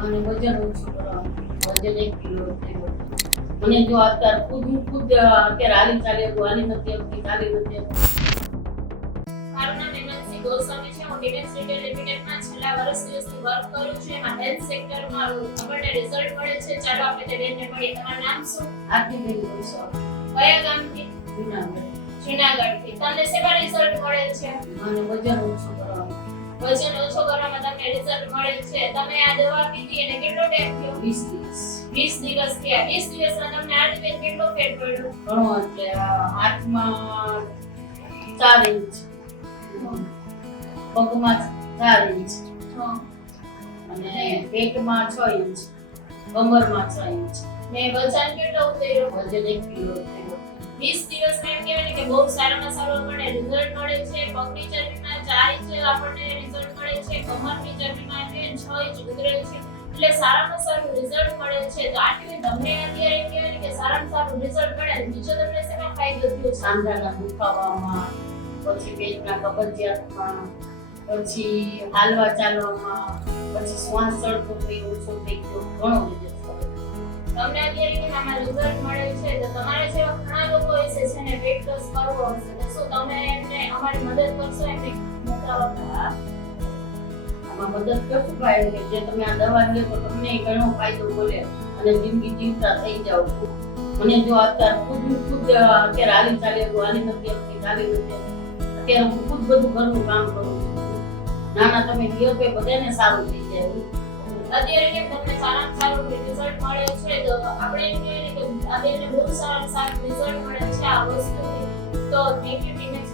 મને વજન ઓછું વજન એક કિલો મને જો અત્યારે ખુદ હું ખુદ અત્યારે હાલી ચાલી હતું હાલી નથી આવતી ચાલી નથી મારું નામ હેમંતસિંહ ગોસ્વામી છે. હું ડિફેન્સ રિટેલ લિમિટેડમાં છેલ્લા વર્ષ દિવસથી વર્ક કરું છું. એમાં હેલ્થ સેક્ટરમાં આપણને રિઝલ્ટ મળે છે. ચાલો આપણે તે બેનને મળીએ. તમારું નામ શું? આખી બેન પૈસા કયા ગામથી? જુનાગઢ. જુનાગઢથી. તમને શેમાં રિઝલ્ટ મળે છે? મને વજન ઓછું કરવાનું. વજન ઓછો કરવામાં તમને રિઝલ્ટ મળે છે. તમે આ દવા પીધી એને કેટલો ટાઈમ થયો? 20 દિવસ. 20 દિવસ થયા. 20 દિવસમાં તમને આ રીતે કેટલો ફેટ પડ્યો? ઘણો એટલે હાથમાં 4 ઇંચ. પગમાં 4 ઇંચ. અને પેટમાં છ ઇંચ. કમરમાં છ ઇંચ. ને વજન કેટલો ઉતર્યો? વજન એક કિલો ઉતર્યો. 20 દિવસમાં એમ કહેવાય કે બહુ સારામાં સારો આપણને રિઝલ્ટ મળે છે પગની ચરબીમાં 4 ઇંચ આપણને રિઝલ્ટ મળે છે કમરની ચરબીમાં એટલે 6 ઇંચ ઉતરે છે. એટલે સારામાં સારું રિઝલ્ટ મળે છે. તો આટલી તમને અત્યારે કહેવાય કે સારામાં સારું રિઝલ્ટ મળે બીજો તમને શેમાં ફાયદો થયો? સાંધાના દુખાવામાં, પછી પેટના કબજિયાતમાં, પછી હાલવા ચાલવામાં, પછી શ્વાસ ચડતો થઈ, ઓછો થઈ ગયો, ઘણો તમને અત્યારે આમાં રિઝલ્ટ મળે છે. તો તમારે જેવા ઘણા લોકો હશે છે ને વેટ લોસ કરવો હશે. તો શું તમે અમારી મદદ કરશો એમને મોકલાવતા આમાં મદદ કરશું ભાઈ, કે જે તમે આ દવા લ્યો તો તમને ઘણો ફાયદો મળે અને જિંદગી જીવતા થઈ જાવ મને જો અત્યારે ખુદ ખુદ અત્યારે હાલી ચાલી શકું હાલી નથી આપતી ચાલી નથી અત્યારે હું ખુદ બધું ઘરનું કામ કરું નાના તમે લ્યો કે બધાને સારું થઈ જાય. અત્યારે કે તમને સારામાં સારું રિઝલ્ટ મળે છે? તો આપણે એમ કહીએ કે અત્યારે બહુ સારામાં સારું રિઝલ્ટ મળે છે આ વસ્તુથી. તો થેન્ક યુ ટીનેક્સ